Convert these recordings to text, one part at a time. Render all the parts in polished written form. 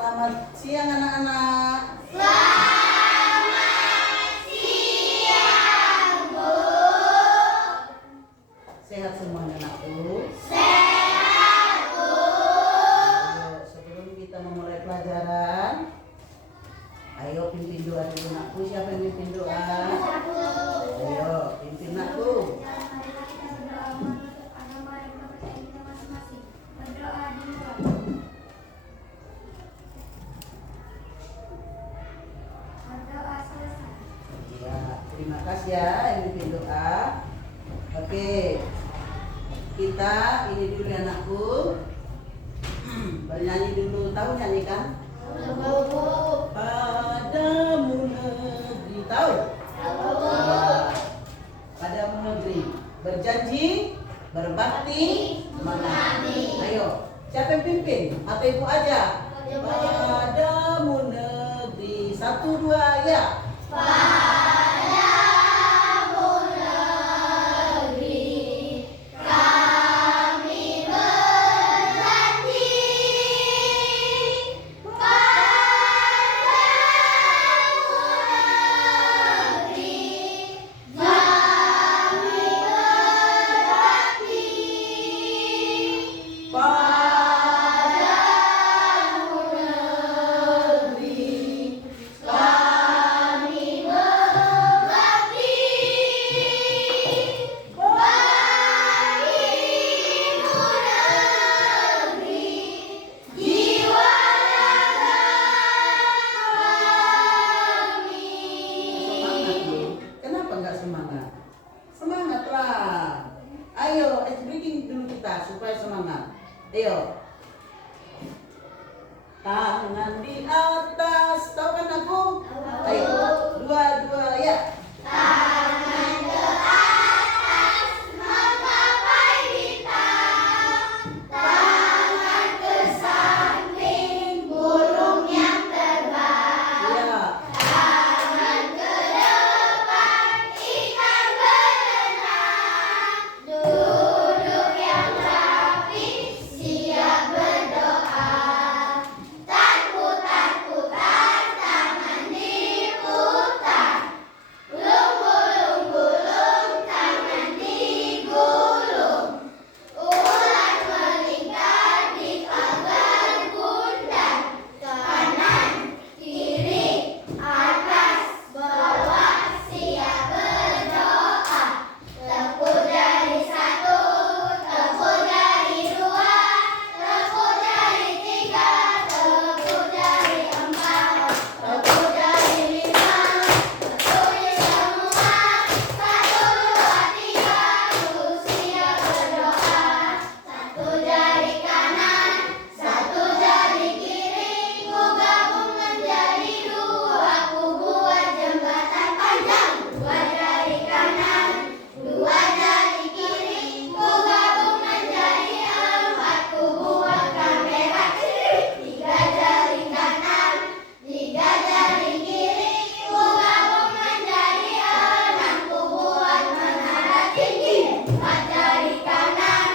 Selamat siang anak-anak. Selamat siang, Bu. Sehat semuanya anakku? Sehat, Bu. Ayo, sebelum kita memulai pelajaran, ayo pimpin doa dulu anakku. Siapa yang pimpin doa? Ayo, pimpin anakku. Ya, terima kasih ya yang pimpin doa. Oke, kita ini dulu ya anakku. Bernyanyi dulu, tahu nyanyi kan? Padamu negeri, tahu? Ya. Padamu negeri, berjanji, berbakti, mengabdi. Ayo, siapa yang pimpin? Atau ibu aja? Padamu negeri, 1, 2, ya. Padamu negeri kami berjanji, padamu negeri kami berbakti, padamu negeri kami berbakti, bagimu negeri jiwa kami. Semangat loh. Kenapa nggak semangat? Semangatlah. Ayo, ice breaking dulu kita supaya semangat. Ayo. Tangan di atas, tahu kan aku? Ayo, 2, 2, ya. Tangan ke atas menggapai bintang, tangan ke samping burung yang terbang, Ya. tangan ke depan ikan berenang, duduk yang rapi siap berdoa, putar-putar tangan diputar, gulung-gulung tangan digulung, ular melingkar di pagar bundar, kanan, kiri, atas, bawah siap berdoa, tepuk jari 1, tepuk jari 2, tepuk jari 3, tepuk jari 4, tepuk jari 5, tepuk semua, 1, 2, 3, ku siap berdoa, 1 jari kanan, 1 jari kiri, ku gabung menjadi 2, ku buat jembatan panjang, 2 jari kanan, 2 jari kiri, ku gabung menjadi 4, ku buat kamera kiri, 3 jari kanan, 3 jari kiri, ku gabung menjadi 6, ku buat menara tinggi, 4 jari kanan,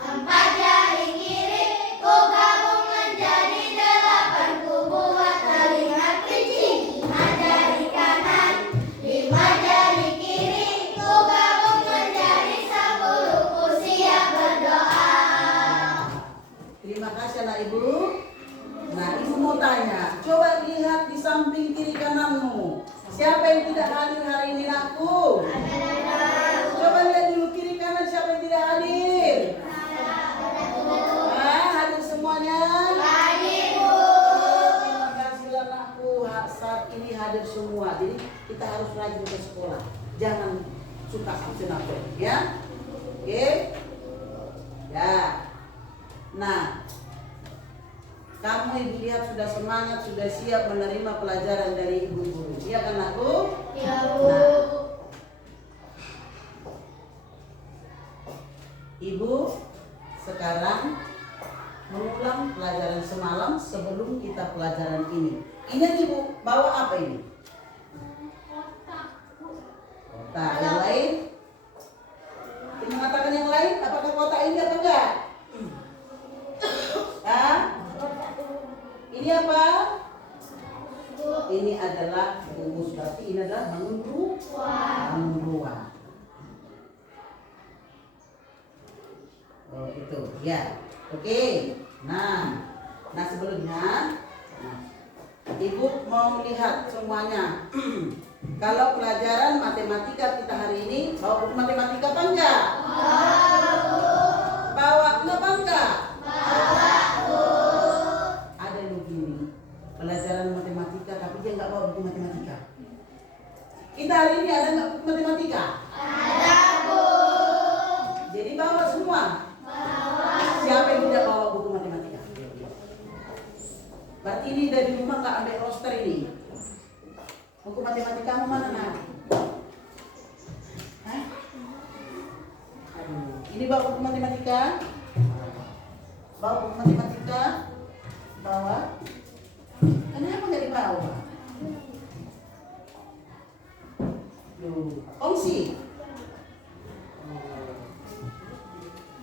4 jari kiri, ku gabung menjadi 8, ku buat telinga kelinci, 5 jari kanan, 5 jari kiri, ku gabung menjadi 10, ku siap berdoa. Terima kasih anak ibu. Nah, ibu mau tanya, coba lihat di samping kiri kananmu. Siapa yang tidak hadir hari ini anakku? Coba lihat dulu kiri kanan siapa yang tidak hadir. Hadir semuanya. Terima kasih anakku. Saat ini hadir semua. Jadi kita harus rajin ke sekolah. Jangan suka absen-absen, ya. Oke? Ya. Nah, kamu ibu lihat sudah semangat, sudah siap menerima pelajaran dari ibu guru. Iya kan anakku? Ya, Bu. Ibu sekarang mengulang pelajaran semalam sebelum kita pelajaran ini. Ini ibu bawa apa ini? Kotak. Yang lain? Ini mengatakan yang lain? Apakah kotak ini apa enggak? Ini apa? Ini adalah kubus. Berarti ini adalah bangun ruang. Oh itu ya. Oke. Nah sebelumnya Ibu mau lihat semuanya. Kalau pelajaran matematika kita hari ini bawa buku matematika apa enggak? Bawa apa enggak? Ada yang begini, pelajaran matematika tapi dia enggak bawa buku matematika. Kita hari ini ada enggak buku matematika? Ada, Bu. Jadi bawa semua. Siapa yang tidak bawa buku matematika? Berarti ini dari rumah nggak ambil roster ini. Buku matematika kamu mana nak? Hah? Aduh. Ini bawa buku matematika? Bawa buku matematika? Bawa? Kenapa nggak dibawa? Kongsi.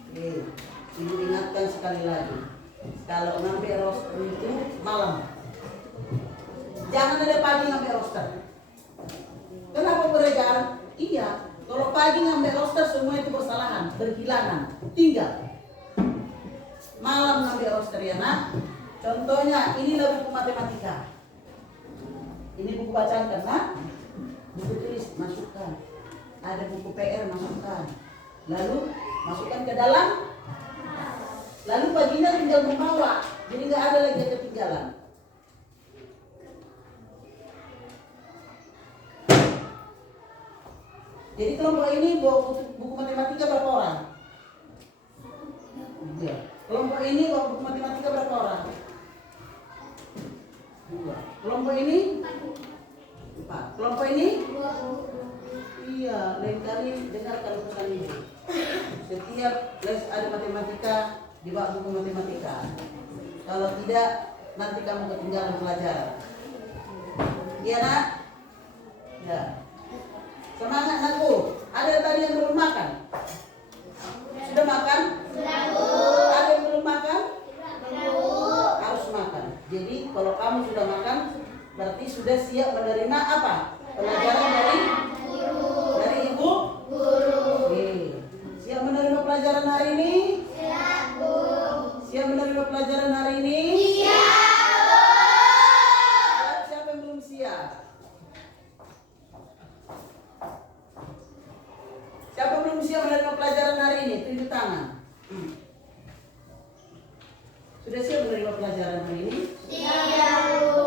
Oke, Ibu ingatkan sekali lagi. Kalau ngambil roster itu malam. Jangan ada pagi ngambil roster. Kenapa beredar? Iya, kalau pagi ngambil roster semua itu bersalahan, berhilangan, tinggal. Malam ngambil roster ya nak. Contohnya inilah buku matematika. Ini buku bacaan kan nak? Buku tulis masukkan. Ada buku PR masukkan. Lalu masukkan ke dalam. Lalu paginya tinggal membawa. Jadi nggak ada lagi yang ketinggalan. Jadi kelompok ini bawa buku matematika berapa orang? Iya. Kelompok ini bawa buku matematika berapa orang? 2. Kelompok ini? 4. Kelompok ini? 2. Iya, lain kali dengarkan pesan ibu. Setiap les ada matematika dibawa buku matematika. Kalau tidak nanti kamu ketinggalan pelajaran. Iya nak? Ya. Semangat nakku. Ada tadi yang belum makan? Sudah makan? Sudah, Bu. Ada yang belum makan? Sudah, Bu. Harus makan. Jadi kalau kamu sudah makan, berarti sudah siap menerima apa? Pelajaran dari Ibu? Guru. Oke. Siap menerima pelajaran hari ini? Siap, Bu. Siap menerima pelajaran hari ini? Siap, Bu. Siapa yang belum siap? Siapa belum siap menerima pelajaran hari ini? Tunjuk tangan. Sudah siap menerima pelajaran hari ini? Siap, Bu.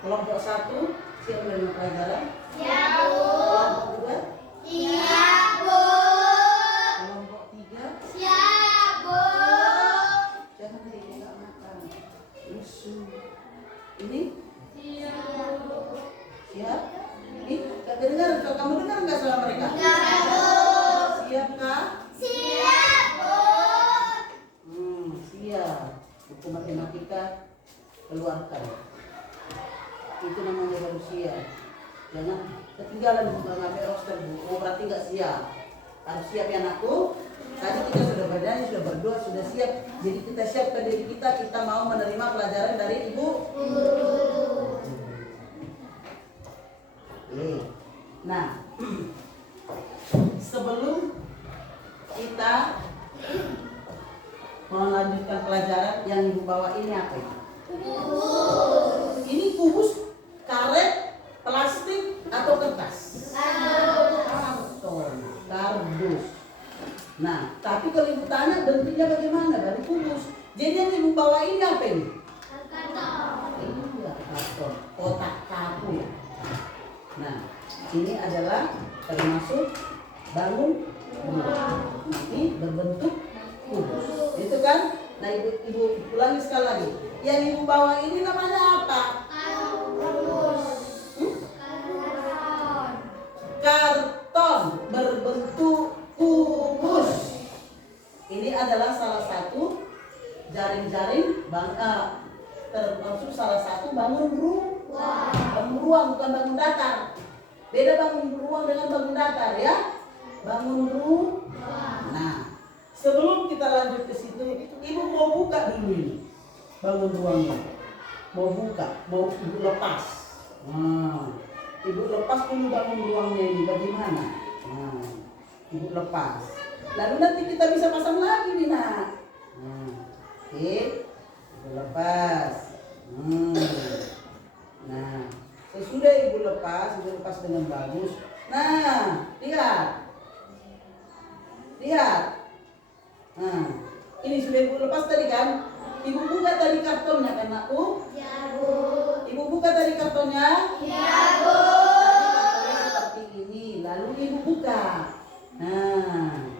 Kelompok 1 siap menerima pelajaran? Siap, Bu. Kelompok 2? Siap, Bu. Kelompok 3? Siap, Bu. Jangan tadi nggak makan. Musuh. Ini? Siap, Bu. Siap? Ini dengar, kamu dengar nggak suara mereka? Siap, Bu. Siap kah? Siap, Bu. Siap. Buku matematika keluarkan. Itu namanya baru siap. Jangan ketinggalan mengambil roster bu. Oh berarti nggak siap. Harus siap ya anakku. Tadi kita sudah berdiri, sudah berdoa, sudah siap. Jadi kita siapkan diri kita mau menerima pelajaran dari Ibu. Nah, sebelum kita melanjutkan pelajaran yang Ibu bawa ini apa ini? Ini kubus, karet, plastik atau kertas? Karton, kardus. Nah, tapi kalau Ibu tanya bentuknya bagaimana dari kubus? Jadi yang Ibu bawa ini apa ini? Iya, karton, kotak kaku. Nah, ini adalah termasuk bangun rumah. Ini berbentuk kubus. Itu kan? Nah, Ibu ulangi sekali lagi. Yang Ibu bawa ini namanya apa? Karton berbentuk kubus. Ini adalah salah satu jaring-jaring termasuk salah satu bangun ruang, bukan bangun datar. Beda bangun ruang dengan bangun datar ya. Bangun ruang. Nah, Sebelum kita lanjut ke situ, ibu mau buka dulu ini, bangun ruangnya. Mau buka, mau ibu lepas. Nah, ibu lepas dulu bangun ruangnya ini bagaimana? Nah, ibu lepas. Lalu nanti kita bisa pasang lagi nih nak. Nah, oke, ibu lepas. Nah, sesudah ibu lepas dengan bagus. Nah, lihat. Nah, ini sudah ibu lepas tadi kan? Ibu buka tadi kartonnya kan nakku? Ya, Bu. Ibu buka tadi kartonnya? Ya, Bu. Kartonnya seperti ini. Lalu ibu buka. Nah,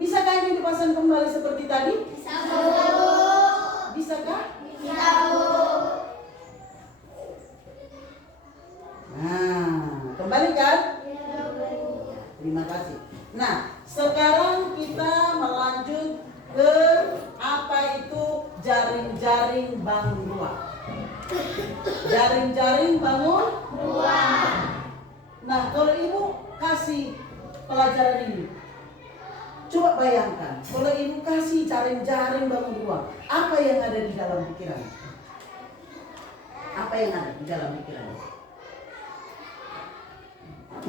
bisakah ini dipasang kembali seperti tadi? Bisa, Bu. Bisakah? Bisa, Bu. Nah, kembali kan? Ya, Bu. Terima kasih. Nah, sekarang kita melanjut ke apa itu jaring-jaring bangun ruang. Jaring-jaring bangun Ruang. Nah, kalau ibu kasih pelajaran ini, coba bayangkan, kalau ibu kasih jaring-jaring bangun ruang, apa yang ada di dalam pikiran? Apa yang ada di dalam pikiran?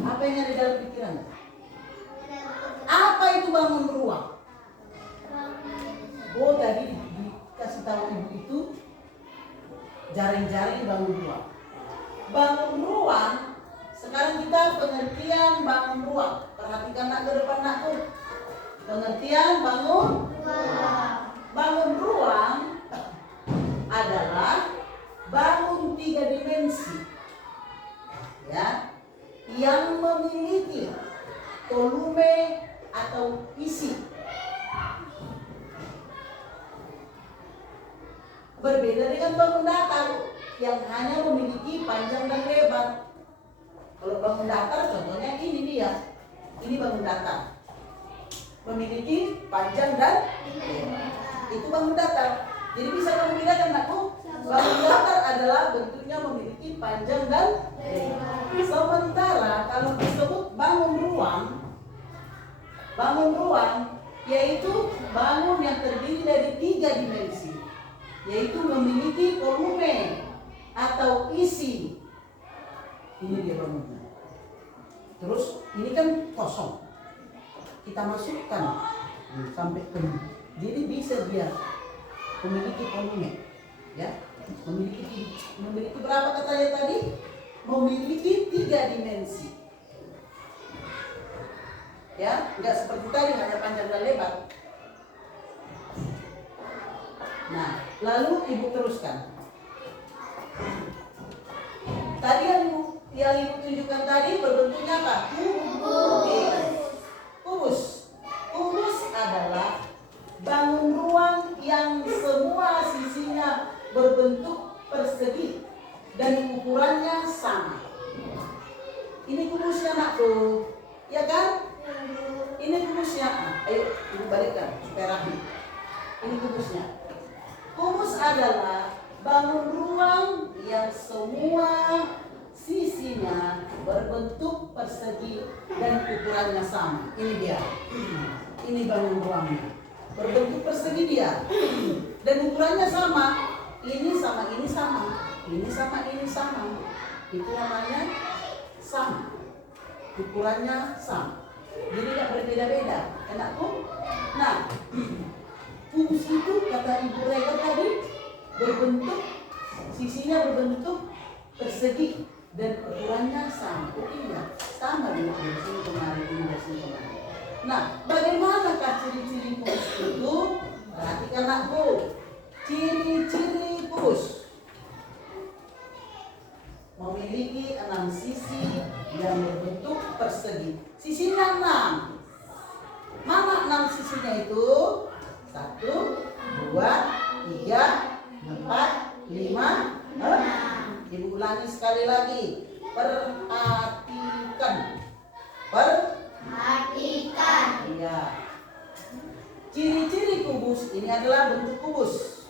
Apa yang ada di dalam pikiran? Apa itu bangun ruang? Oh, tadi dikasih tahu ibu itu jaring-jaring bangun ruang. Bangun ruang, sekarang kita pengertian bangun ruang. Perhatikan nak ke depan nakku. Pengertian bangun Ruang. Bangun ruang adalah bangun 3 dimensi. Ya, yang memiliki volume atau isi. Berbeda dengan bangun datar yang hanya memiliki panjang dan lebar. Kalau bangun datar contohnya ini dia. Ini bangun datar. Memiliki panjang dan lebar. Itu bangun datar. Jadi bisa kamu bedakan nakku? Bangun datar adalah bentuknya memiliki panjang dan lebar. Sementara kalau disebut bangun ruang yaitu bangun yang terdiri dari 3 dimensi, yaitu memiliki volume atau isi. Ini dia bangunnya. Terus ini kan kosong, kita masukkan sampai ke, jadi bisa dia memiliki volume, ya, memiliki berapa katanya tadi? Memiliki 3 dimensi. Ya, enggak seperti tadi hanya panjang dan lebar. Nah, lalu ibu teruskan. Tadi yang ibu tunjukkan tadi berbentuknya apa? Kubus. Kubus adalah bangun ruang yang semua sisinya berbentuk persegi dan ukurannya sama. Ini kubusnya nak tuh, ya kan? Ini kubusnya. Ayo ibu balikkan supaya rapi. Ini kubusnya. Kubus adalah bangun ruang yang semua sisinya berbentuk persegi dan ukurannya sama. Ini dia. Ini bangun ruangnya. Berbentuk persegi dia. Dan ukurannya sama. Ini sama, ini sama. Ini sama, ini sama. Itu namanya sama. Ukurannya sama. Jadi tidak berbeda-beda. Enakku? Nah, kubus itu kata Ibu Rega tadi berbentuk, sisinya berbentuk persegi dan ukurannya sama. Oh iya, sama dengan sini kemarin, ini sini kemarin. Nah, bagaimanakah ciri-ciri kubus itu? Perhatikan anakku. Ciri-ciri kubus memiliki 6 sisi yang berbentuk persegi. Sisinya 6. Mana 6 sisinya itu? 1, 2, 3, 4, 5, 6. Ibu ulangi sekali lagi. Perhatikan. Perhatikan. Iya. Ciri-ciri kubus ini adalah bentuk kubus.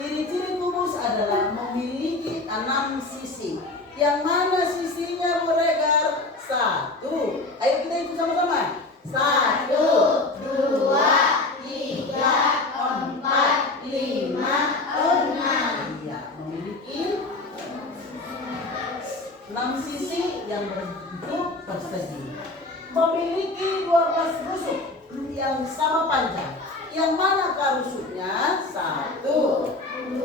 Ciri-ciri kubus adalah memiliki 6 sisi. Yang mana sisinya beregar? 1. Ayo kita ikut sama-sama. 1, 2, memiliki 12 rusuk yang sama panjang. Yang manakah rusuknya? 1, 2, 3,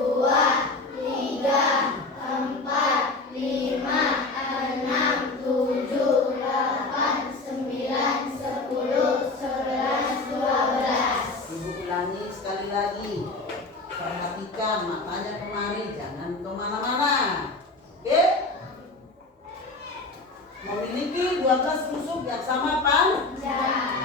4, 5, 6, 7, 8, 9, 10, 11, 12. Ibu ulangi sekali lagi. Perhatikan matanya kemari, jangan kemana-mana. Oke? Memiliki 12 rusuk yang sama panjang.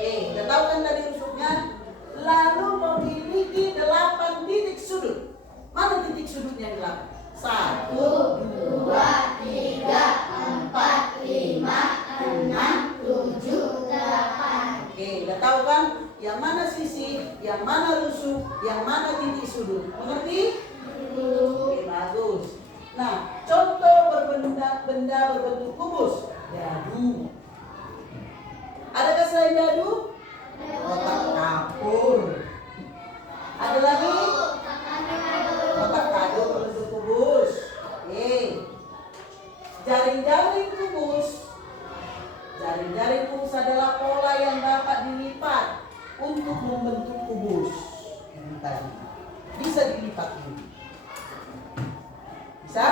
Oke, udah tahu kan tadi rusuknya? Lalu memiliki 8 titik sudut. Mana titik sudutnya yang 8? 1, 2, 3, 4, 5, 6, 7, 8. Oke, udah tahu kan? Yang mana sisi, yang mana rusuk, yang mana titik sudut. Mengerti? Oke, bagus. Nah, contoh benda berbentuk kubus. Dadu. Adakah selain dadu? Kotak kapur. Ada lagi? Kotak kado berbentuk kubus. Oke. Jaring-jaring kubus. Jaring-jaring kubus adalah pola yang dapat dilipat untuk membentuk kubus. Ini tadi. Bisa dilipat ini. Bisa?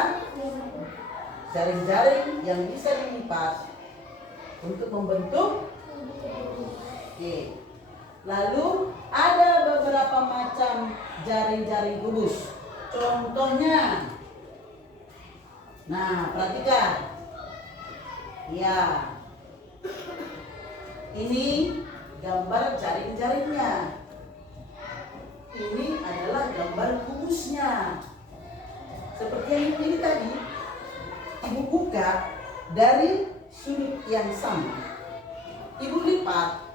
Jaring-jaring yang bisa dilipat untuk membentuk. Oke. Lalu ada beberapa macam jaring-jaring kubus. Contohnya. Nah, perhatikan. Ya. Ini gambar jaring-jaringnya. Ini adalah gambar kubusnya. Seperti yang ini tadi. Ibu buka dari sudut yang sama. Ibu lipat.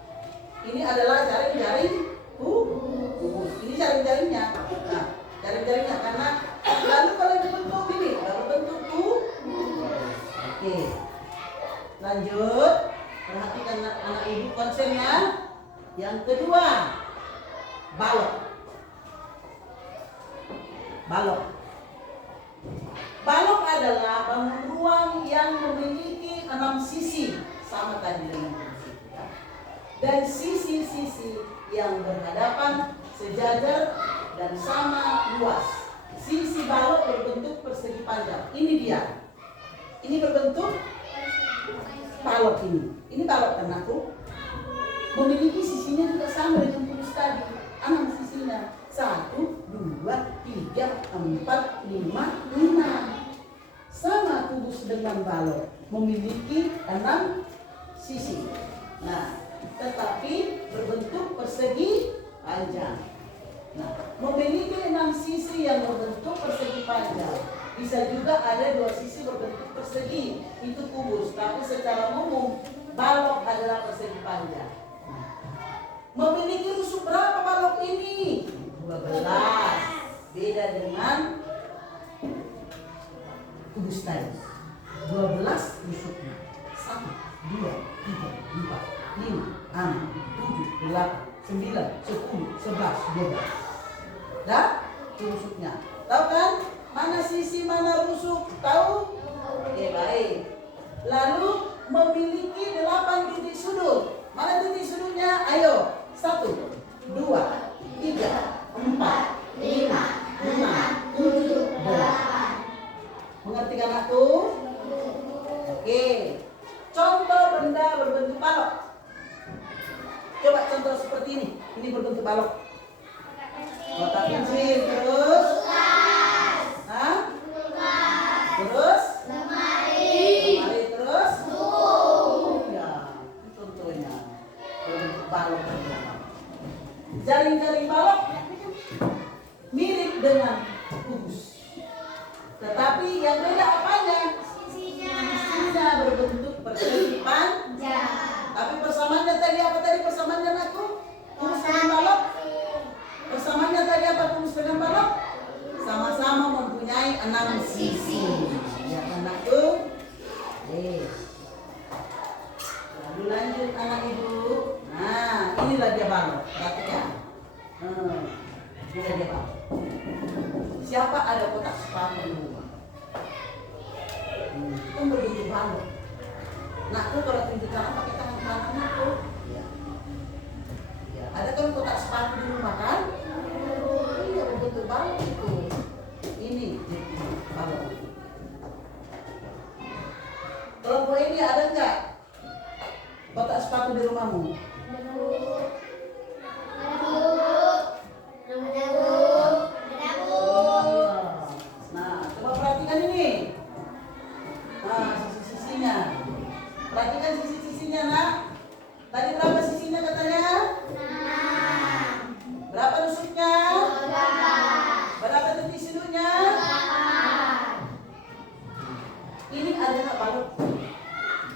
Ini adalah jaring-jaring kubus. Ini jaring-jaringnya. Nah, jaring-jaringnya karena lalu kalau dibentuk ini, kalau bentuk Oke. Lanjut. Perhatikan anak ibu konsennya. Yang kedua, balok. Balok. Balok adalah bangun ruang yang memiliki 6 sisi, sama tadi dengan kursi. Dan sisi-sisi yang berhadapan, sejajar, dan sama luas. Sisi balok berbentuk persegi panjang. Ini dia. Ini berbentuk balok ini. Ini balok anakku. Memiliki sisinya juga sama dengan kubus tadi. 6 sisinya. 1, 2, 3, 4, 5, 6. Sama kubus dengan balok. Memiliki 6 sisi. Nah, tetapi berbentuk persegi panjang. Nah, memiliki 6 sisi yang berbentuk persegi panjang. Bisa juga ada 2 sisi berbentuk persegi, itu kubus. Tapi secara umum balok adalah persegi panjang. Nah, memiliki rusuk berapa balok ini? 12. Beda dengan kubus tadi. 12 rusuknya. 1, 2, 3, 4, 5, 6, 7, 8, 9, 10, 11, 12. Dah? Itu rusuknya. Tahu kan? Mana sisi, mana rusuk? Tahu? Oke, baik. Lalu memiliki 8 titik sudut. Mana titik sudutnya? Ayo. 1, 2, 3, 4, 5, 6, 7, 8. Mengerti kan aku? Oke. Contoh benda berbentuk balok. Coba contoh seperti ini. Ini berbentuk balok. Kotak kecil, terus hah? Terus lemari, terus ya, contohnya berbentuk balok. Jaring-jaring balok mirip dengan kubus, tetapi yang beda apanya? Sisinya berbentuk persegi panjang. Tapi persamaannya tadi apa tadi persamaannya aku? Kubus dengan balok. Persamaannya tadi apa kubus dengan balok? Sama-sama mempunyai 6 sisi. Ya anakku. Lalu lanjut anak ibu. Nah, inilah dia balok. Perhatikan. Inilah dia balok. Siapa ada kotak sepatu di rumah? Itu berbentuk balok. Nah, aku kalau tunjukkan pakai tangan makanannya tuh. Ya. Ya. Ada kan kotak sepatu di rumah kan? Iya betul balok itu. Ini balok. Kalau Bu ini ada nggak kotak sepatu di rumahmu? Nah, coba perhatikan ini. Nah, sisi-sisinya. Perhatikan sisi-sisinya, nak. Tadi berapa sisinya katanya? Berapa rusuknya? Berapa titik sudutnya? Ini adalah balok.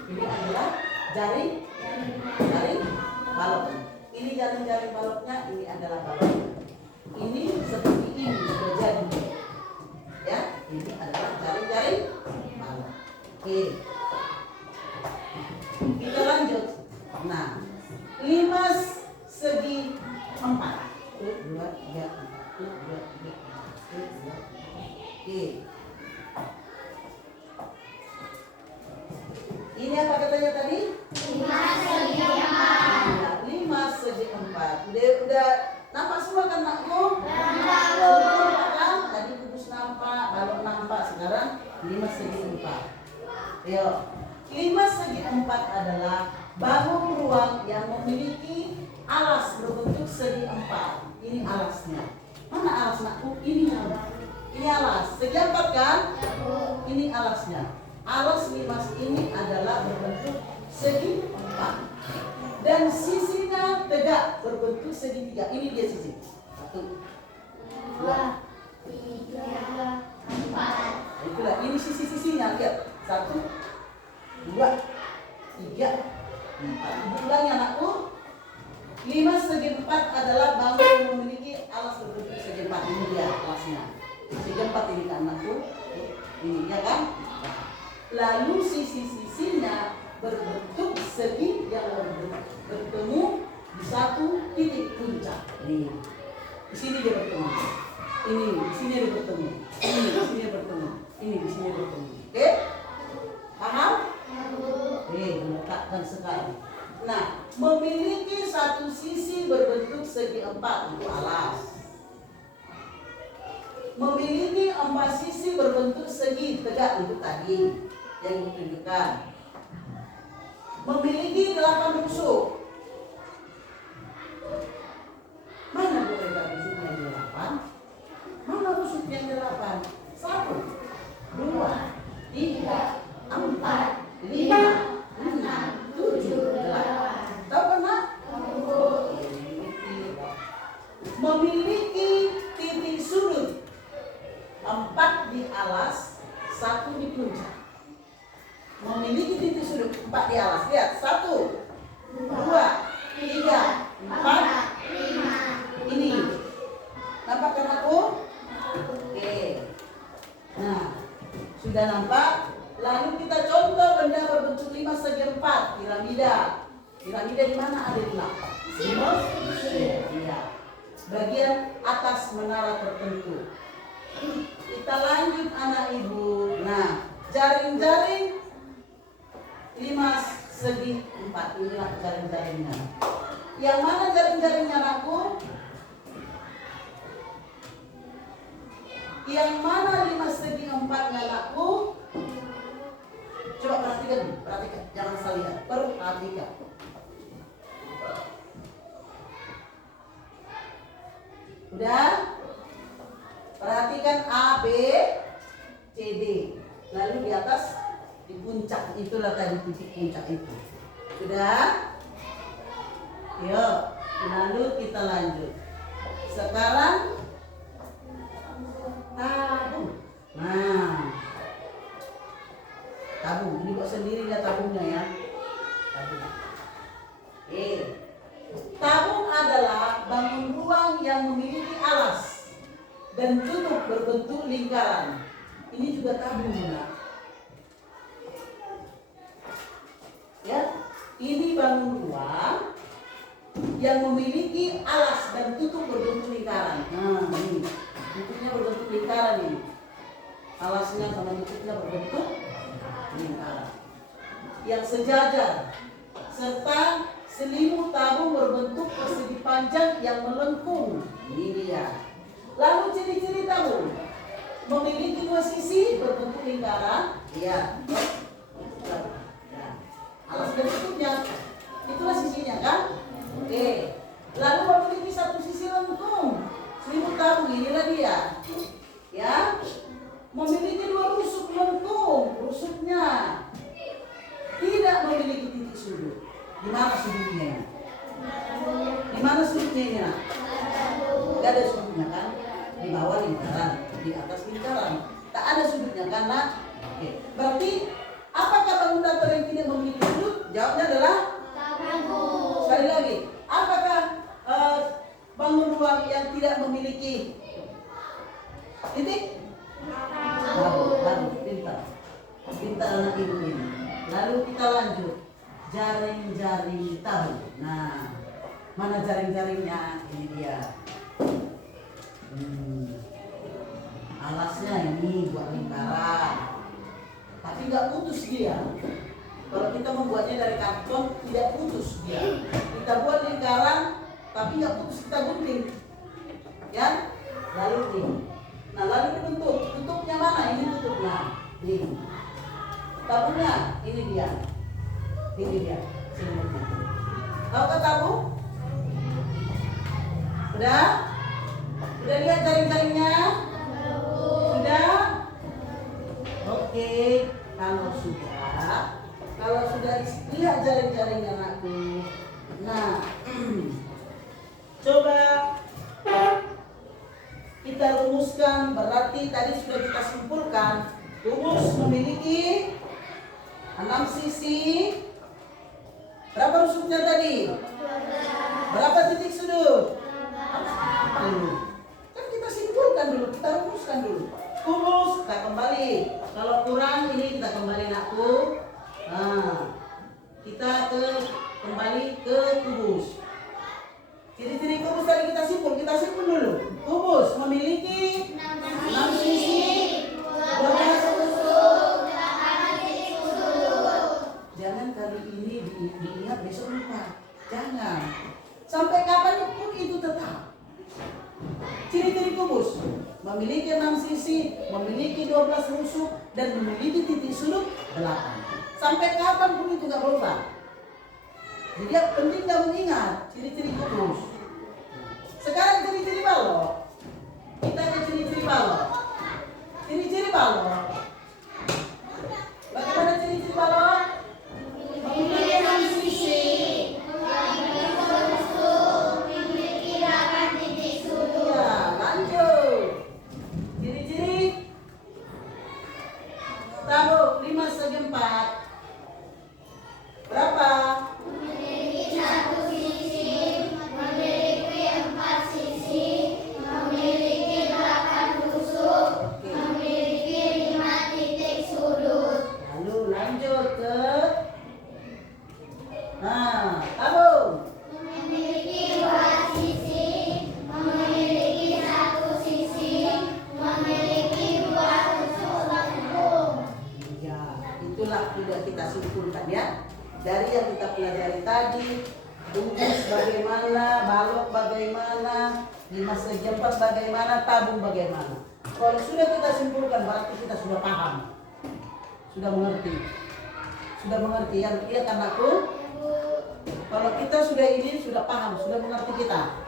Ini adalah jaring balok. Ini jaring baloknya, ini adalah balok. Ini seperti ini sudah jadi. Ya, ini adalah jaring balok. Oke. Kita lanjut. Nah, 5 segi 4. 1, 2, 3, 4. 1, 2, 3, 4. 1, 2, 3. Oke. Ini apa katanya tadi? 5 segi 4. 5 segi 4. Udah nampak semua kan nakku? Nampak. Kan? Tadi kubus nampak, balok nampak. Sekarang 5 segi 4. Yuk. 5 segi 4 adalah bangun ruang yang memiliki alas berbentuk segi 4. Ini alasnya. Mana alas nakku? Ini alas. Segi 4 kan? Ini alasnya. Alas 5 ini adalah berbentuk segi 4 dan sisinya tegak berbentuk segi 3. Ini dia sisi 1, 2, 3, 4. itulah ini sisi-sisinya. Lihat 1, 2, 3, 4. Ulangi anakku. 5 segi 4 adalah bangun yang memiliki alas berbentuk segi 4. Ini dia alasnya. Segi 4 ini kan anakku. Ini ya kan? Lalu sisi-sisinya berbentuk segi yang bertemu di satu titik puncak. Ini di sini dia bertemu. Ini di sini dia bertemu. Ini di sini dia bertemu. Ini di sini dia bertemu. Oke? Paham? Meletakkan sekali. Nah, memiliki satu sisi berbentuk segi 4 untuk alas. Memiliki 4 sisi berbentuk segi tegak untuk tadi yang ditunjukkan. Memiliki 8 rusuk. Mana boleh rusuk yang 8? Mana rusuk yang 8? 1, 2, 3, 4, 5, 6, 7, 8. Tahu kan, Nak? Memiliki titik sudut 4 di alas, 1 di puncak. Memiliki titik sudut 4 di alas. Lihat, 1, 2, 3, 4, 5. Ini. Nampak kan aku? Oke. Nah, sudah nampak? Lalu kita contoh benda berbentuk 5 segi 4, piramida. Piramida di mana ada di belakang? Iya. Bagian atas menara tertentu. Kita lanjut anak ibu. Nah, jaring-jaring 5 segi 4. Inilah jaring-jaringnya. Yang mana jaring-jaringnya anakku? Yang mana 5 segi 4-nya anakku? Coba perhatikan. Jangan salah lihat. Perhatikan. Udah? Perhatikan A, B, C, D. Lalu di atas di puncak, itulah tadi titik puncak itu. Sudah? Yuk, lalu kita lanjut. Sekarang tabung. Nah, tabung. Ini kok sendiri lihat tabungnya ya. Tabung. Tabung adalah bangun ruang yang memiliki alas dan tutup berbentuk lingkaran. Ini juga tabung, Bunda. Ya, ini bangun ruang yang memiliki alas dan tutup berbentuk lingkaran. Nah, ini tutupnya berbentuk lingkaran ini. Alasnya sama tutupnya berbentuk lingkaran. Yang sejajar serta selimut tabung berbentuk persegi panjang yang melengkung. Ini dia. Lalu ciri-ciri tabung: memiliki dua sisi berbentuk lingkaran. Ya. Alas dan tutupnya, itulah sisinya kan? Oke. Lalu memiliki satu sisi lengkung. Selimut tabung inilah dia. Ya. Memiliki dua rusuk lengkung. Rusuknya tidak memiliki titik sudut. Di mana sudutnya? Di mana sudutnya ini? Nah? Tidak ada sudutnya kan? Di bawah lingkaran, di atas lingkaran. Tak ada sudutnya kan? Nah? Oke. Berarti apakah bangun datar yang tidak memiliki sudut? Jawabnya adalah tabung. Sekali lagi, apakah bangun ruang yang tidak memiliki titik? Tabung. Pintar anak ibu ini. Lalu kita lanjut. Jaring-jaring tabung. Nah, mana jaring-jaringnya? Ini dia. Alasnya ini buat lingkaran, tapi nggak putus dia. Kalau kita membuatnya dari karton tidak putus dia. Kita buat lingkaran, tapi nggak putus, kita gunting, ya. Lalu ini. Nah, lalu dibentuk. Tutupnya mana? Ini tutupnya. Ini. Tabungnya ini dia. Ini dia. Tahu kan tabung? Sudah? Sudah lihat jaring-jaringnya? Sudah? Oke. Kalau sudah lihat jaring-jaring anakku. Nah, coba kita rumuskan. Berarti tadi sudah kita simpulkan. Kubus memiliki 6 sisi. Berapa rusuknya tadi? Berapa titik sudut? Kan kita simpulkan dulu, kita rumuskan dulu. Kubus, kita kembali. Kalau kurang ini kita kembali nakku. Nah, kita kembali ke kubus. Ciri-ciri kubus tadi kita simpul dulu. Kubus memiliki 6 sisi, 12 rusuk. Jangan kali ini diingat besok lupa. Jangan. Sampai kapanpun itu tetap. Ciri-ciri kubus memiliki 6 sisi, memiliki 12 rusuk, dan memiliki titik sudut 8. Sampai kapanpun itu nggak berubah. Jadi yang penting kamu ingat ciri-ciri kubus. Sekarang ciri-ciri balok. Kita ke ciri-ciri balok. Ciri-ciri balok. Bagaimana ciri-ciri balok? Memiliki 6 sisi. Tabung 5 segi 4. Berapa? Memiliki 1 sisi, memiliki 4 sisi, memiliki 8 rusuk, memiliki 5 titik sudut. Lalu lanjut ke tabung. Memiliki 2 sisi, memiliki 1 sisi, memiliki 2 rusuk lengkung. Itulah sudah kita simpulkan ya. Dari yang kita pelajari tadi, kubus bagaimana, balok bagaimana, 5 segi 4 bagaimana, tabung bagaimana. Kalau sudah kita simpulkan berarti kita sudah paham. Sudah mengerti. Sudah mengerti ya, iya kan aku? Kalau kita sudah ini sudah paham, sudah mengerti kita.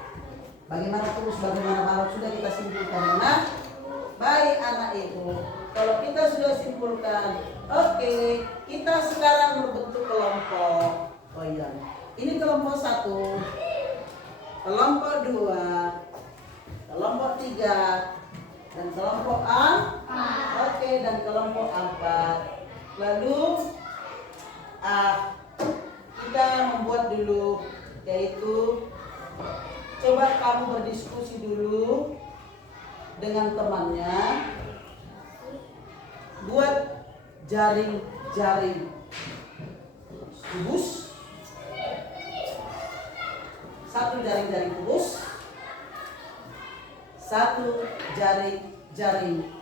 Bagaimana kubus, bagaimana balok sudah kita simpulkan. Nah, baik anak ibu. Kalau kita sudah simpulkan, oke, kita sekarang berbentuk kelompok. Oh iya, ini kelompok 1, kelompok 2, kelompok 3, dan kelompok A. Oke, dan kelompok 4. Lalu kita membuat dulu, yaitu coba kamu berdiskusi dulu dengan temannya. Buat jaring-jaring kubus, 1 jaring-jaring kubus, 1 jaring-jaring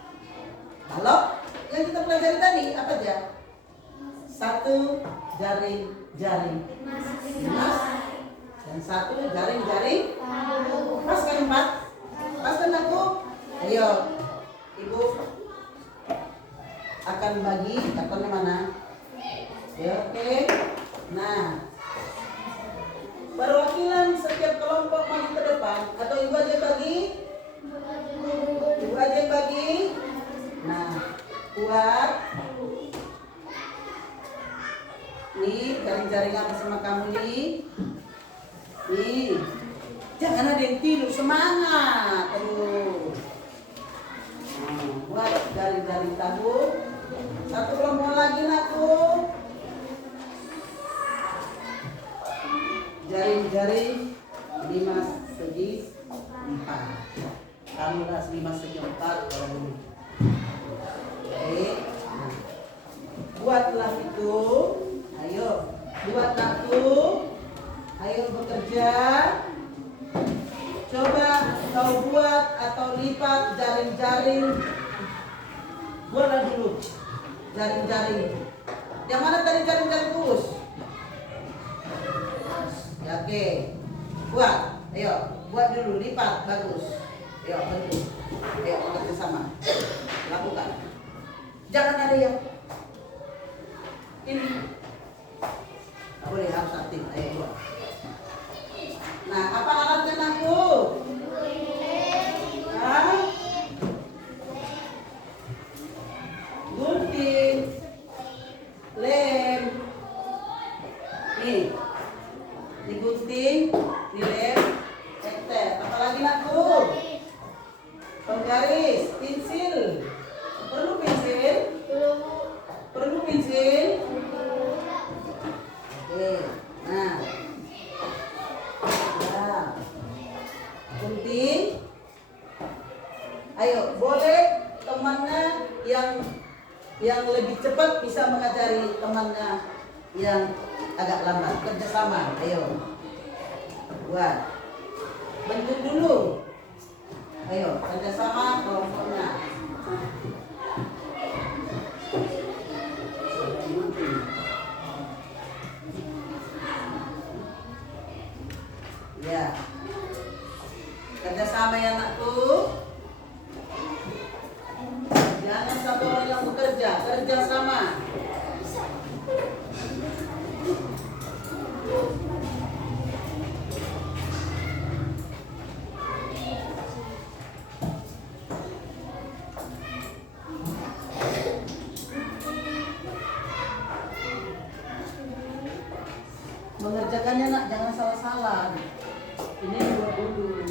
balok. Yang kita pelajari tadi apa aja? 1 jaring jaring. Limas. Dan 1 jaring. Pas kan 4? Pas kan aku? Ayo, ibu akan bagi kartonnya mana? Ya, oke. Nah, perwakilan setiap kelompok maju ke depan atau ibu aja bagi? Ibu aja bagi. Nah, buat nih jaring-jaring apa sama kamu nih? Nih, jangan ada yang tidur, semangat. Aduh. Buat jaring-jaring tabung. 1 kelompok lagi nakku. Jaring-jaring 5 segi 4. Kamu lah 5 segi 4 kalau ini. Oke. Nah, buatlah itu. Ayo, buat nakku. Ayo bekerja. Coba kau buat atau lipat jaring-jaring. Buatlah dulu jaring-jaring. Yang mana tadi jaring-jaring kurus? Ya, oke. Buat. Ayo, buat dulu, lipat, bagus. Ayo, bagus. Ayo, bekerja sama. Lakukan. Jangan ada yang ini. Tak boleh, harus aktif. Ayo, buat. Nah, apa alatnya aku? Hah? Gunting, lem. Nih, digunting, dilem, ekter. Apalagi nakku? Penggaris, pensil. Perlu pensil? Perlu pensil? Oke, nah. Gunting. Ayo, boleh temannya yang lebih cepat bisa mengajari temannya yang agak lambat. Kerjasama. Ayo, buat. Bentuk dulu. Ayo, kerjasama kelompoknya. Ya. Kerjasama ya anakku. Jangan satu orang yang bekerja, kerjasama. Mengerjakannya nak, jangan salah-salah. Ini buat dulu.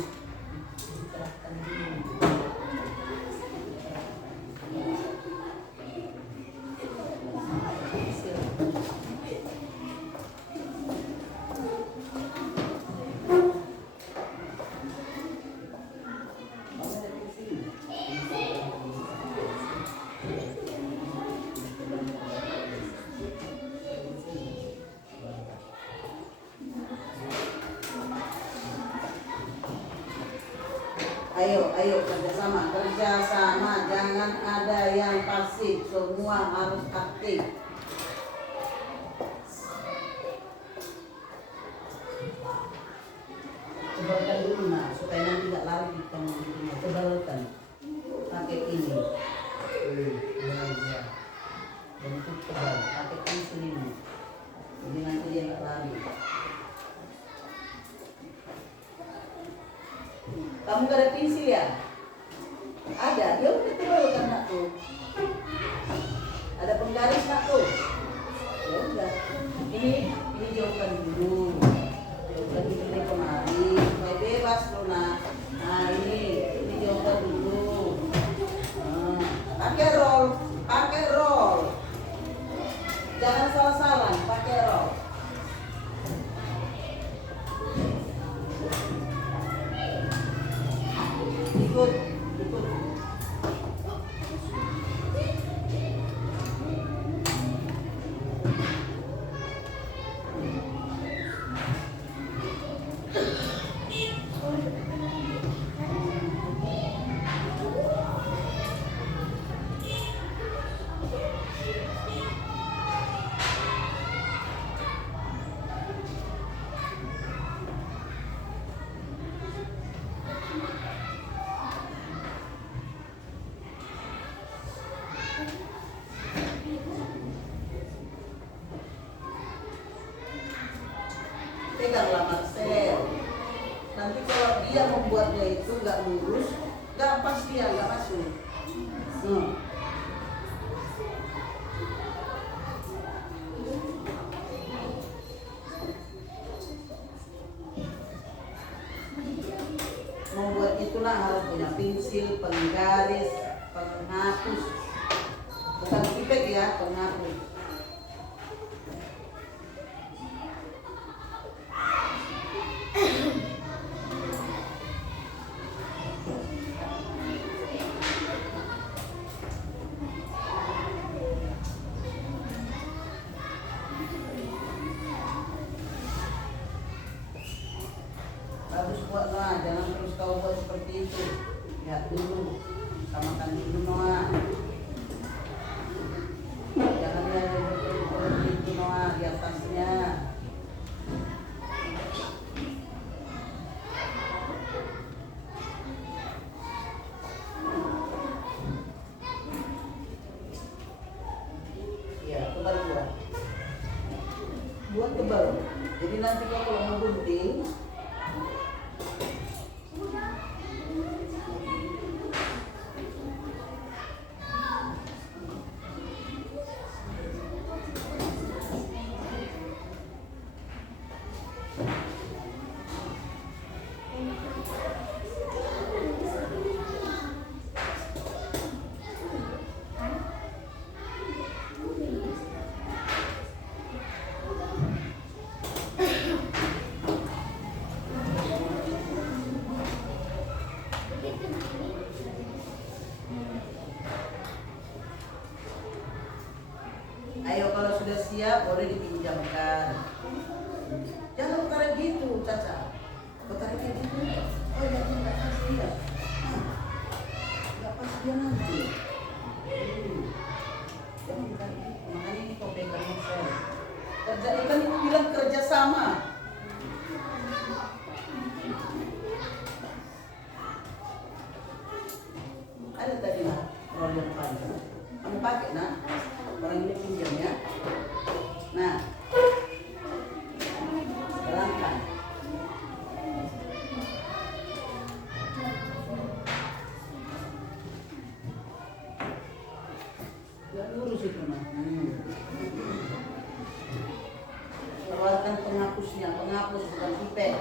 Ayo kerjasama, jangan ada yang pasif, semua harus aktif. Tebalkan dulu nak, supaya nanti tidak lari di tengah-tengah. Tebalkan, pakai ini. Bentuk tebal, pakai pensil ini. Jadi nanti dia tidak lari. Kamu gak ada pensil ya? Ada, ya udah tebalkan nakku. Ada penggaris nakku. Ya udah. Ini jauhkan dulu. Jauhkan dulu dari kemari. Supaya bebas loh nak. Nah ini jauhkan dulu. Pakai roll. Jangan salah-salah, pakai roll. Ikut. peganglah Marcel. Nanti kalau dia membuatnya itu nggak lurus, nggak pas dia nggak masuk. Membuat itulah harus punya pensil, penggaris, penghapus, bukan pipet ya, penghapus. Bagus buat Noah, jangan terus kau buat seperti itu. Lihat dulu, samakan dulu Noah. Jangan lihat seperti itu Noah, di atasnya. Ya, tebal buat. Buat tebal. Jadi nanti kalau mau gunting, ayo kalau sudah siap boleh dipinjamkan. Jangan tarik gitu, Caca. Kau tarik kayak gitu. Oh ya, nggak pas dia. Nggak pas dia nanti. Jangan tarik gitu. Makanya ini kau pegang saya. Kerja ikan itu bilang kerja sama. Ada tadi nak roller panjang. Kamu pakai nak. Orang ini pinjamnya. Nah, berangkat. Gak lurus itu nah. Keluarkan penghapusnya, penghapus bukan pipet.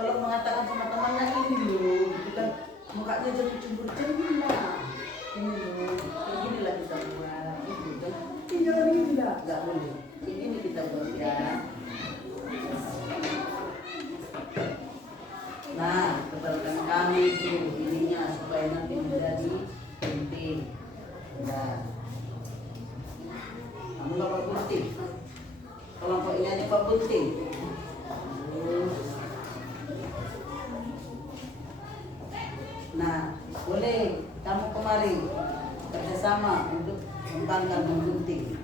Kalau mengatakan sama temannya ini loh, gitu kan mukanya jadi cemburu-cemburu lah. Ini loh, kayak gini lah kita buat, gitu kan. Ini jangan gini lah, nggak boleh. Ini kita buat ya. Nah, tebalkan kami dulu ininya supaya nanti menjadi penting. Nah, kamu nggak mau gunting. Kelompok ini aja Pak gunting. Nah, boleh kamu mari kerjasama untuk mengembangkan menggunting.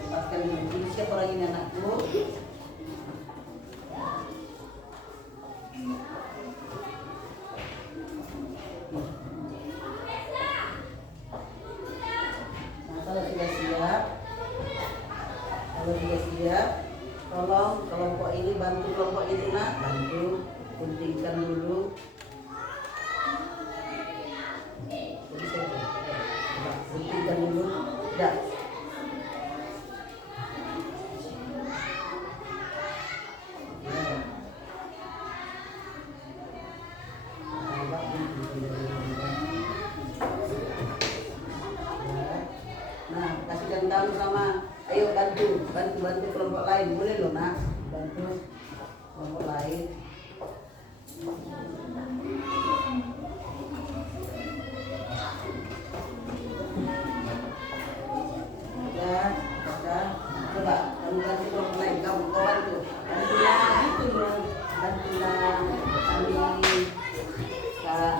Tempatkan dulu. Siapa orang ini anakku? Kalau sudah siap, tolong kelompok ini bantu kelompok itu nak, bantu guntingkan dulu. Jadi saya guntingkan dulu, dah. Nah, kasihkan tahu sama. Ayo bantu kelompok lain, boleh loh nak, bantu kelompok lain. Udah, coba kamu bantu kelompok lain, kamu bantu, bantulah gitu loh, bantulah kami, kak.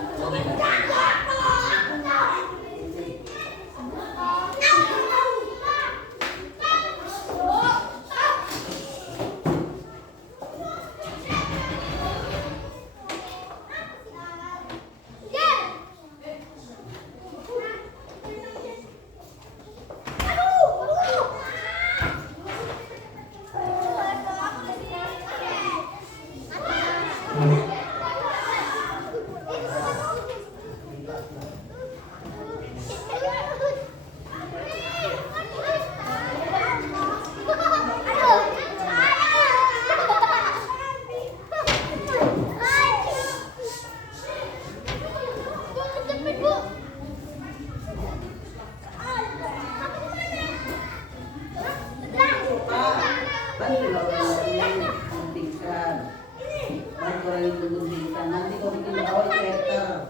Nanti kau bikin bawah teater.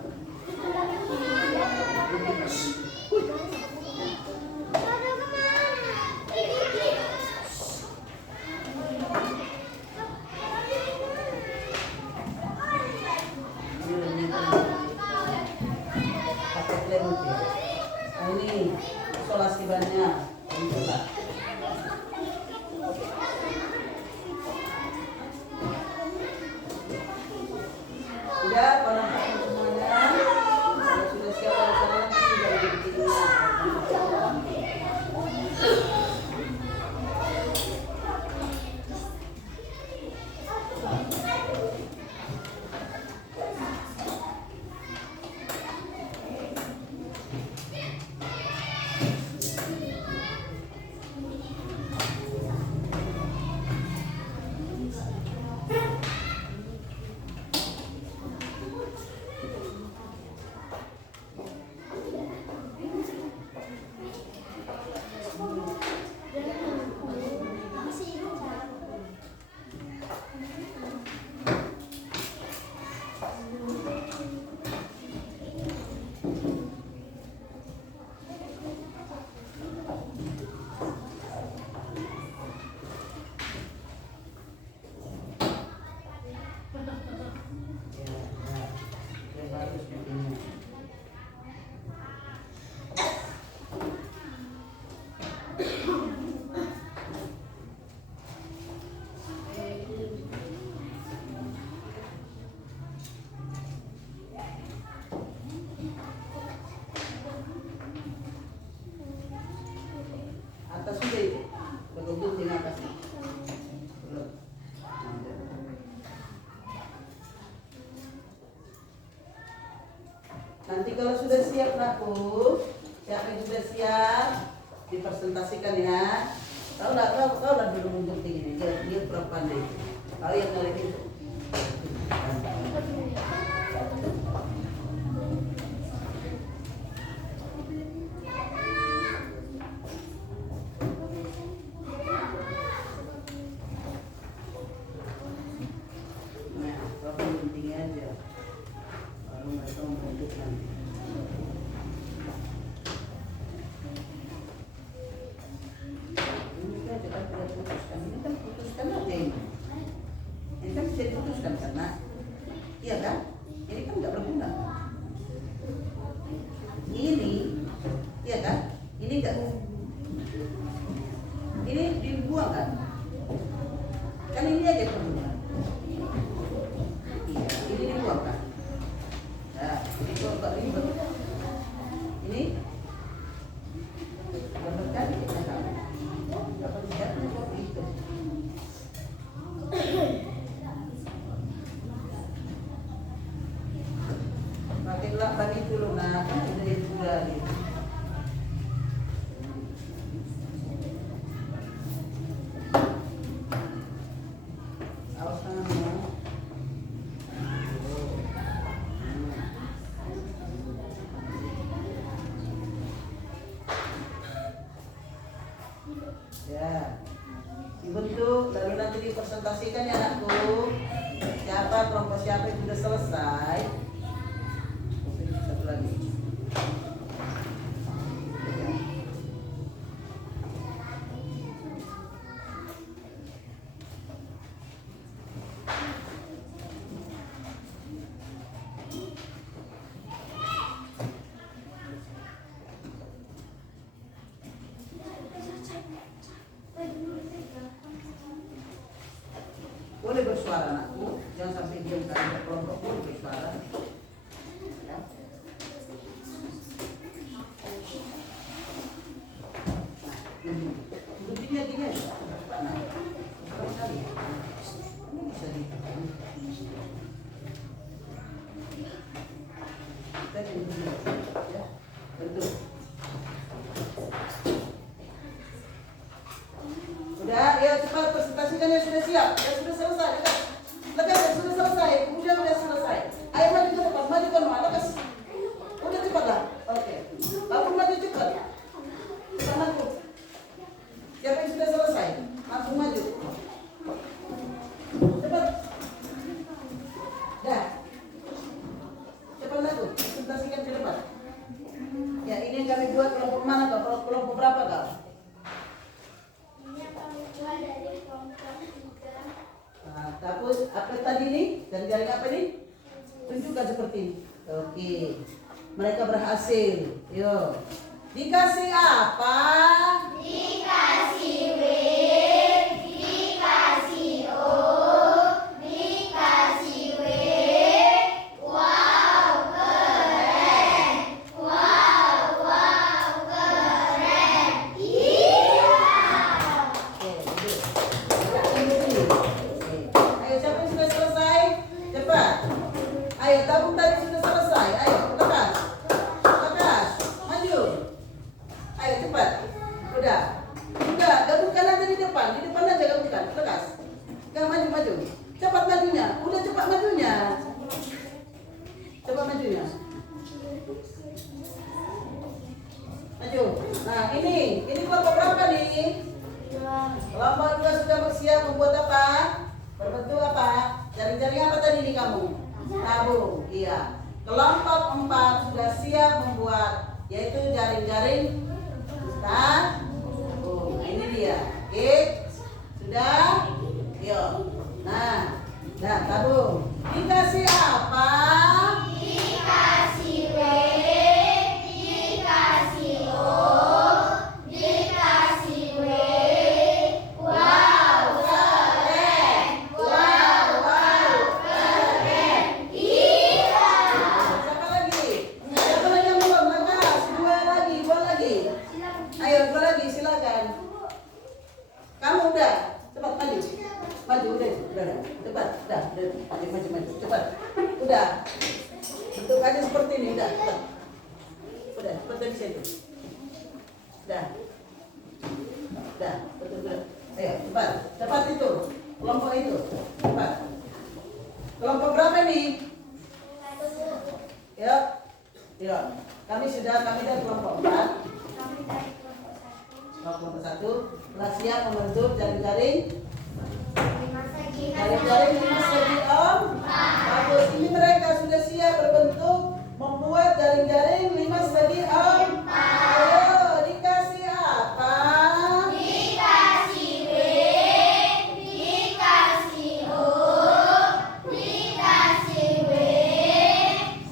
Ini isolasi banyak. Udah, kalau semuanya, kalau sudah siap pada sana nanti tinggal dibikinnya. Atas sudah itu, berhubung dengan atasnya. Belum. Nanti kalau sudah siap aku, siapa yang sudah siap dipresentasikan ya. Tahu lah dulu menggunting ini, dia berapa pandai. Tahu yang mulai itu. Ini kan bisa lagi. Awas tanganmu. Ya, dibentuk lalu nanti dipresentasikan ya anakku. Siapa kelompok siapa yang sudah selesai? Oke, satu lagi. Boleh bersuara anakku, jangan sampai diam kali kelompok boleh bersuara. Ya. Begini gini aja. Nah, berapa kali? Ini bisa di. Kita begini, ya, bentuk. Udah, ya cepat presentasikan yang sudah siap, yang sudah selesai, lekas, lekas yang sudah selesai, kemudian sudah selesai. Ayo maju ke depan, maju ke depan, lekas. Udah cepatlah, oke. Aku maju cepat. Cepat maju. Siapa yang sudah selesai? Langsung maju. Cepat. Dah. Cepat maju, presentasikan ke depan. Ya ini yang kami buat kelompok mana kau? Kelompok berapa kau? Dari kelompok 3. Nah, takut apa tadi nih? Dan jaring apa nih? Tunjukkan seperti ini. Oke. Mereka berhasil. Yo. Dikasih apa? Dikasih W, dikasih O, dikasih W. Wow, keren. Wow, wow, keren. Iya. Oke, duduk. Oke. Ayo siapa yang sudah selesai? Cepat. Ayo tabung tadi sudah selesai. Ayo lekas. Lekas. Maju. Ayo cepat. Udah. Udah, gabungkan aja di depan. Di depan aja gabungkan. Lekas. Gak maju maju. Cepat majunya. Udah cepat majunya. Cepat majunya. Maju. Nah, ini kelompok berapa nih? Kelompok 2 sudah bersiap membuat apa? Berbentuk apa? Jaring-jaring apa tadi nih kamu? Tabung. Iya. Kelompok 4 sudah siap membuat yaitu jaring-jaring tabung. Nah, ini dia. Oke. Sudah? Yuk. Nah, tabung. Dikasih apa? Dikasih W, dikasih O, dikasih W. Wow, keren. Wow, wow, keren. Iya. Siapa lagi? Siapa lagi yang belum? Lekas. Dua lagi. Ayo, dua lagi, silakan. Kamu udah, cepat maju. Maju udah. Cepat, maju. Cepat. Udah. Bentuk aja seperti ini, udah. Cepat. Udah, cepat dari sini. Udah, betul. Ayo, cepat itu. Kelompok itu, cepat. Kelompok berapa nih? Yuk. Kami dari kelompok 4. Kelompok 1 telah siap membentuk jaring-jaring 5 segi Om. Bagus, ini mereka sudah siap berbentuk membuat jaring-jaring 5 segi Om. Ayo, dikasih apa? Dikasih W, dikasih O, dikasih W.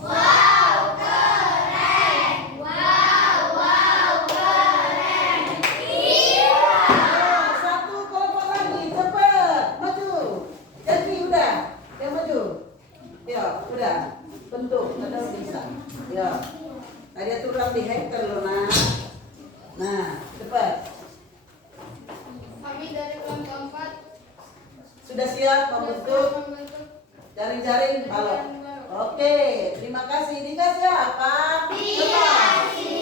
Wow, keren. Wow, keren. Iya. Satu kelompok lagi, cepat, maju. Jadi udah, yang maju. Ya, udah. Bentuk, ada bisa. Ya. Tadi turun di hektar loh, Nah, cepat. Kami dari kelompok 4 Sudah siap membentuk jaring-jaring balon. Oke, terima kasih. Dikasih apa? dikasih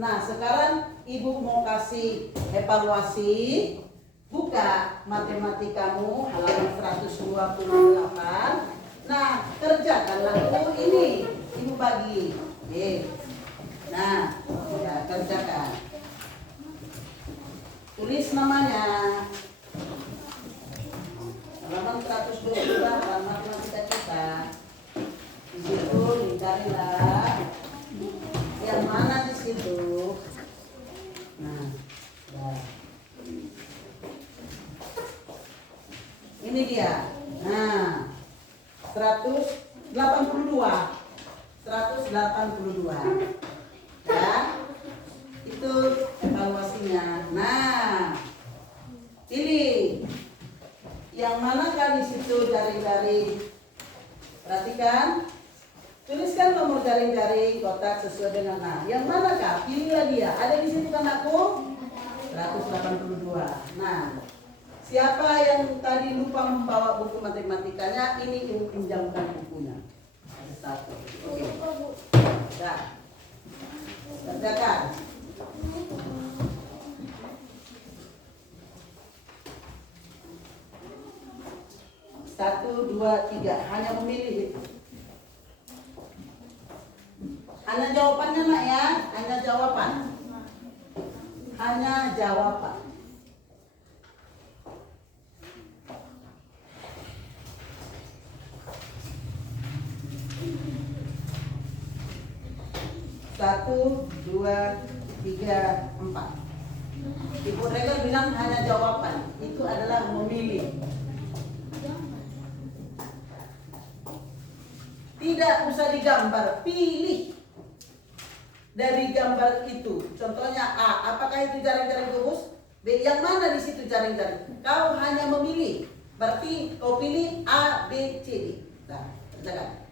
Nah, sekarang Ibu mau kasih evaluasi. Buka matematikamu halaman 128. Nah, kerjakanlah dulu ini. Ibu bagi. Oke. Nah, ya kerjakan. Tulis namanya. Halaman 122 halaman matematika kita. Di situ dicarilah yang mana di situ. Nah, ya. Ini dia. Nah, 182. 182. Ya. Itu evaluasinya. Nah, pilih yang manakah di situ jaring-jaring. Perhatikan. Tuliskan nomor jaring-jaring kotak sesuai dengan yang manakah? Pilihlah dia. Ada di situ kan aku? 182. Nah, siapa yang tadi lupa membawa buku matematikanya? Ini Ibu pinjamkan bukunya. Ada satu. Oke. Dah. Kerjakan. 1, 2, 3. Hanya memilih itu. Hanya jawabannya nak ya. Hanya jawaban. Hanya jawaban. Satu, 2, 3, 4. Ibu Regal bilang hanya jawaban. Itu adalah memilih. Tidak usah digambar, pilih dari gambar itu. Contohnya A, apakah itu jaring-jaring kubus? B, yang mana di situ jaring-jaring? Kau hanya memilih, berarti kau pilih A, B, C, D. Nah, kerjakan.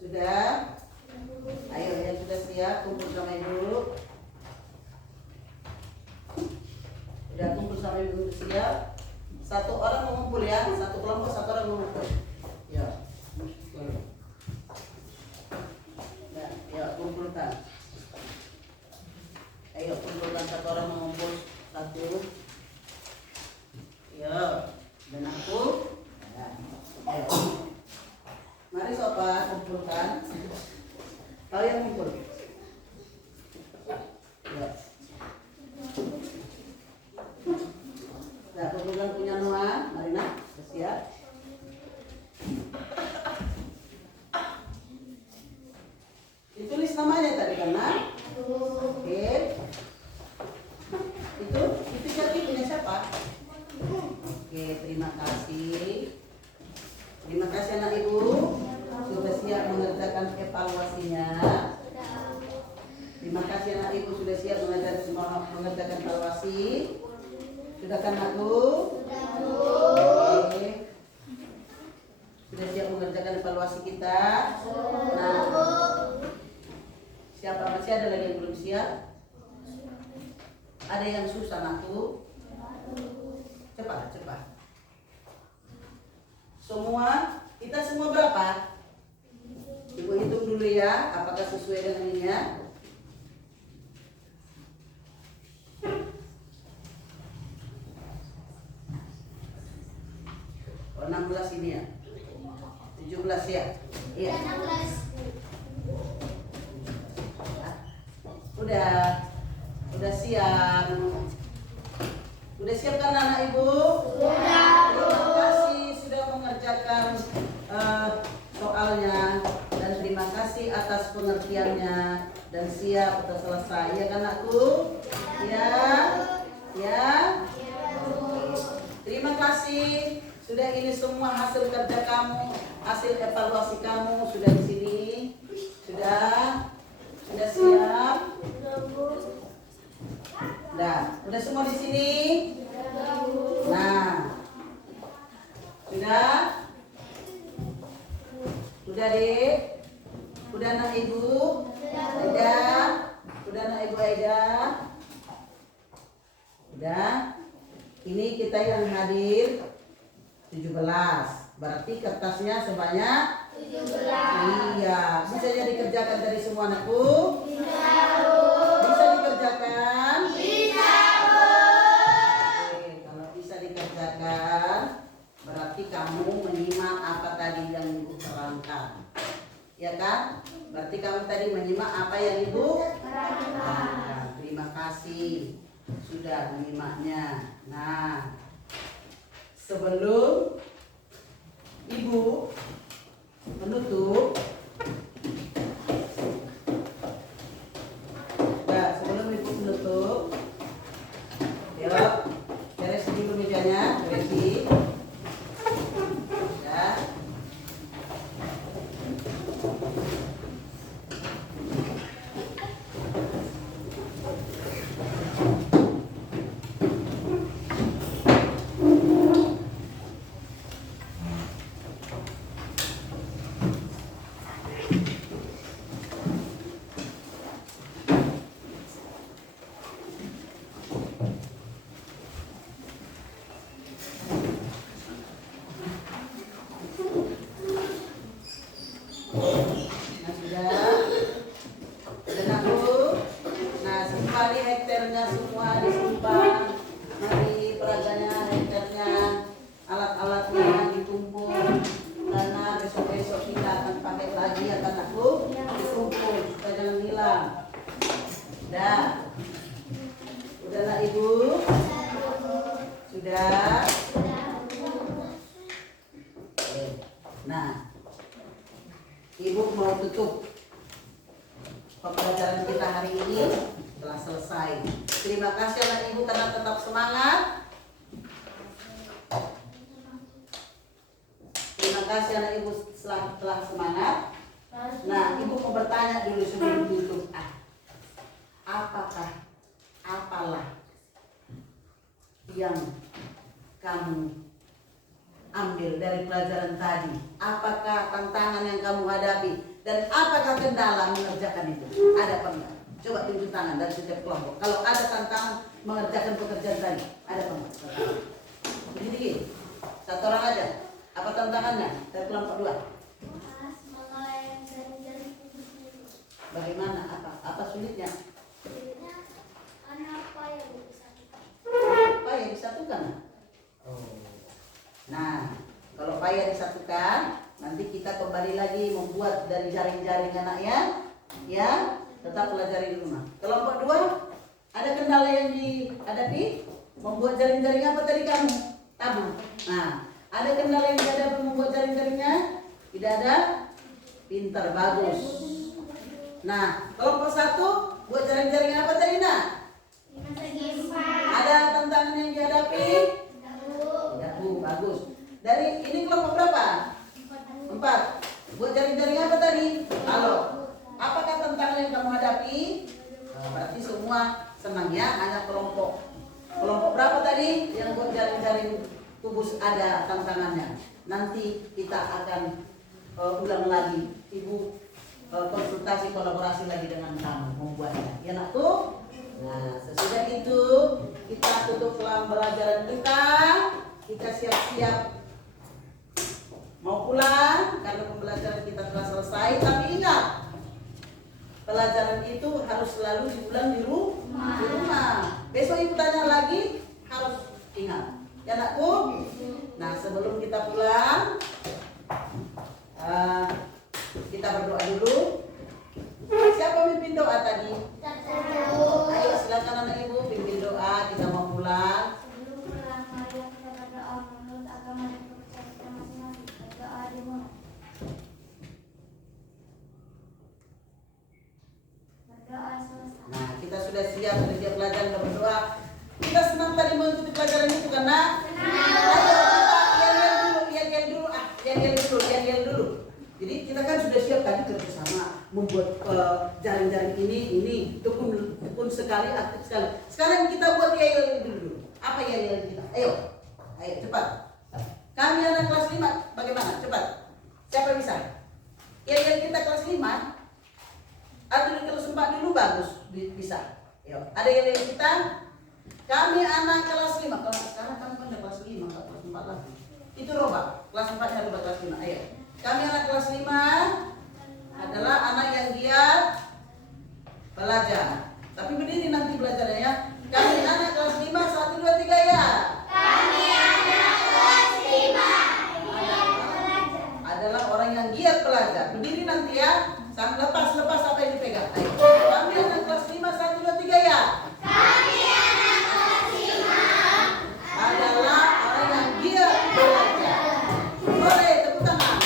Sudah? Ayo yang sudah siap kumpul sama ibu. Sudah kumpul sama ibu siap. Satu orang mengumpul ya, satu kelompok satu orang mengumpul. Ya. Nah, ya kumpulkan. Ayo kumpulkan satu orang mengumpul satu. Ya, dan aku. Ya. Ayo. Mari sobat kumpulkan. Kau yang kumpul. Ya. Nah, kumpulkan punya Noah, Marina, siap. Ditulis namanya tadi kan, Nak? Oke. Itu jadi punya siapa? Oke, terima kasih. semuanya? Terima kasih anak ibu sudah siap mengerjakan evaluasi. Sudah kan aku? Oke. Sudah siap mengerjakan evaluasi kita? Nah, siapa masih ada lagi yang belum siap? Ada yang susah anakku? Cepat. Kita semua berapa? Ibu hitung dulu ya, apakah sesuai dengan ini ya? Oh, 16 ini ya? 17 ya? Iya. Udah siap. Udah siap kan anak ibu? Terima kasih sudah mengerjakan soalnya dan terima kasih atas pengertiannya dan siap atau selesai ya kan anakku? Ya. Terima kasih. Sudah ini semua hasil kerja kamu, hasil evaluasi kamu sudah di sini. Sudah siap? Udah semua di sini? Nah, sudah dek? Udah anak ibu? Udah anak ibu Aida? Udah? Ini kita yang hadir 17. Berarti kertasnya sebanyak 17. Iya, bisa jadi kerjakan dari semua anakku? Bisa dikerjakan? Oke, kalau bisa dikerjakan berarti kamu menyimak apa tadi yang ibu terangkan. Ya kan? Berarti kamu tadi menyimak apa yang ibu terangkan. Terima kasih sudah menyimaknya. Nah, sebelum ibu menutup, yuk beresin dulu mejanya, beresin. Ya. Udahlah ibu? Sudah? Nah, ibu mau tutup pembelajaran kita hari ini telah selesai. Terima kasih anak ibu karena tetap semangat. Terima kasih anak ibu telah semangat. Nah, ibu mau bertanya dulu sebelum tutup. Apalah yang kamu ambil dari pelajaran tadi? Apakah tantangan yang kamu hadapi? Dan apakah kendala mengerjakan itu? Ada apa enggak? Coba tunjuk tangan dari setiap kelompok. Kalau ada tantangan mengerjakan pekerjaan tadi, ada apa enggak? Begini, satu orang aja. Apa tantangannya dari kelompok 2? Bagaimana? Apa sulitnya? Payah disatukan. Nah, kalau payah disatukan, nanti kita kembali lagi membuat dari jaring-jaring anaknya, ya, tetap pelajari di rumah. Kelompok 2, ada kendala yang dihadapi? Membuat jaring-jaring apa tadi kamu? Tabung. Nah, ada kendala yang dihadapi membuat jaring-jaringnya? Tidak ada? Pintar, bagus. Nah, kelompok 1, buat jaring-jaring apa tadi, nak? Ada tantangan yang dihadapi? Tidak, bagus. Dari ini kelompok berapa? 4. Buat jaring-jaring apa tadi? Halo. Apa senang ya, hanya kelompok. Kelompok berapa tadi yang buat jaring-jaring kubus ada tantangannya. Nanti kita akan ulang lagi. Ibu konsultasi kolaborasi lagi dengan kamu membuatnya. Ya nakku? Nah, sesudah itu kita tutup pembelajaran kita. Kita siap-siap mau pulang karena pembelajaran kita telah selesai. Tapi ingat, pelajaran itu harus selalu diulang di rumah. Besok ibu tanya lagi, harus ingat. Ya nakku? Nah, sebelum kita pulang, kita berdoa dulu. Siapa mimpin doa tadi? Ayo silakan anak ibu pimpin doa. Kita mau pulang. Sebelum pulang, mari kita berdoa menurut agama dan kepercayaan kita masing-masing. Berdoa dimulai. Berdoa selesai. Nah, kita sudah siap pelajaran dan berdoa. Kita senang tadi mengikuti pelajaran itu karena ayo kita yel dulu. Jadi kita kan sudah siap tadi kerjasama membuat jaring-jaring ini tekun sekali, aktif sekali. Sekarang kita buat yel dulu. Apa yel kita? Ayo cepat. Kami anak kelas 5, bagaimana? Cepat. Siapa bisa? Yel kita kelas 5. Atau di kelas 4 dulu bagus bisa. Ayo, ada yel kita. Kami anak kelas 5. Kalau sekarang kan pada kelas 5, enggak kelas 4 lagi. Itu roba. Kelas 4-nya roba kelas 5. Ayo. Kami anak kelas 5 adalah anak yang giat belajar. Tapi berdiri nanti belajarnya ya. Kami anak kelas 5, 1, 2, 3 ya. Kami anak kelas 5 Adalah orang yang giat belajar. Berdiri nanti ya. Lepas apa yang dipegang. Ayo. Kami anak kelas 5, 1, 2, 3 ya. Kami anak kelas 5 Adalah orang yang giat belajar. Boleh tepuk tangan.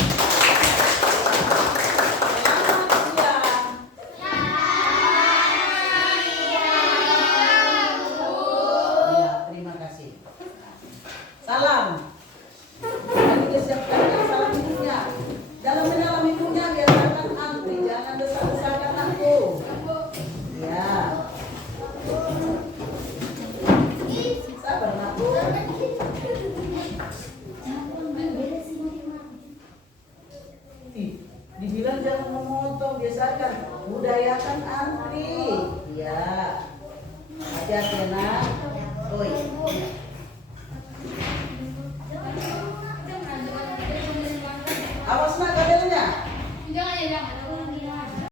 Ya, terima kasih. Salam. Tadi dia siapkan salam ibunya. Dalam mendalam ibunya biarkan antri, jangan desak-desakan aku. Ya. Sabar nakku. Dibilang jangan memotong, biasakan budayakan antri. Ya. Hati-hati nak. Oi.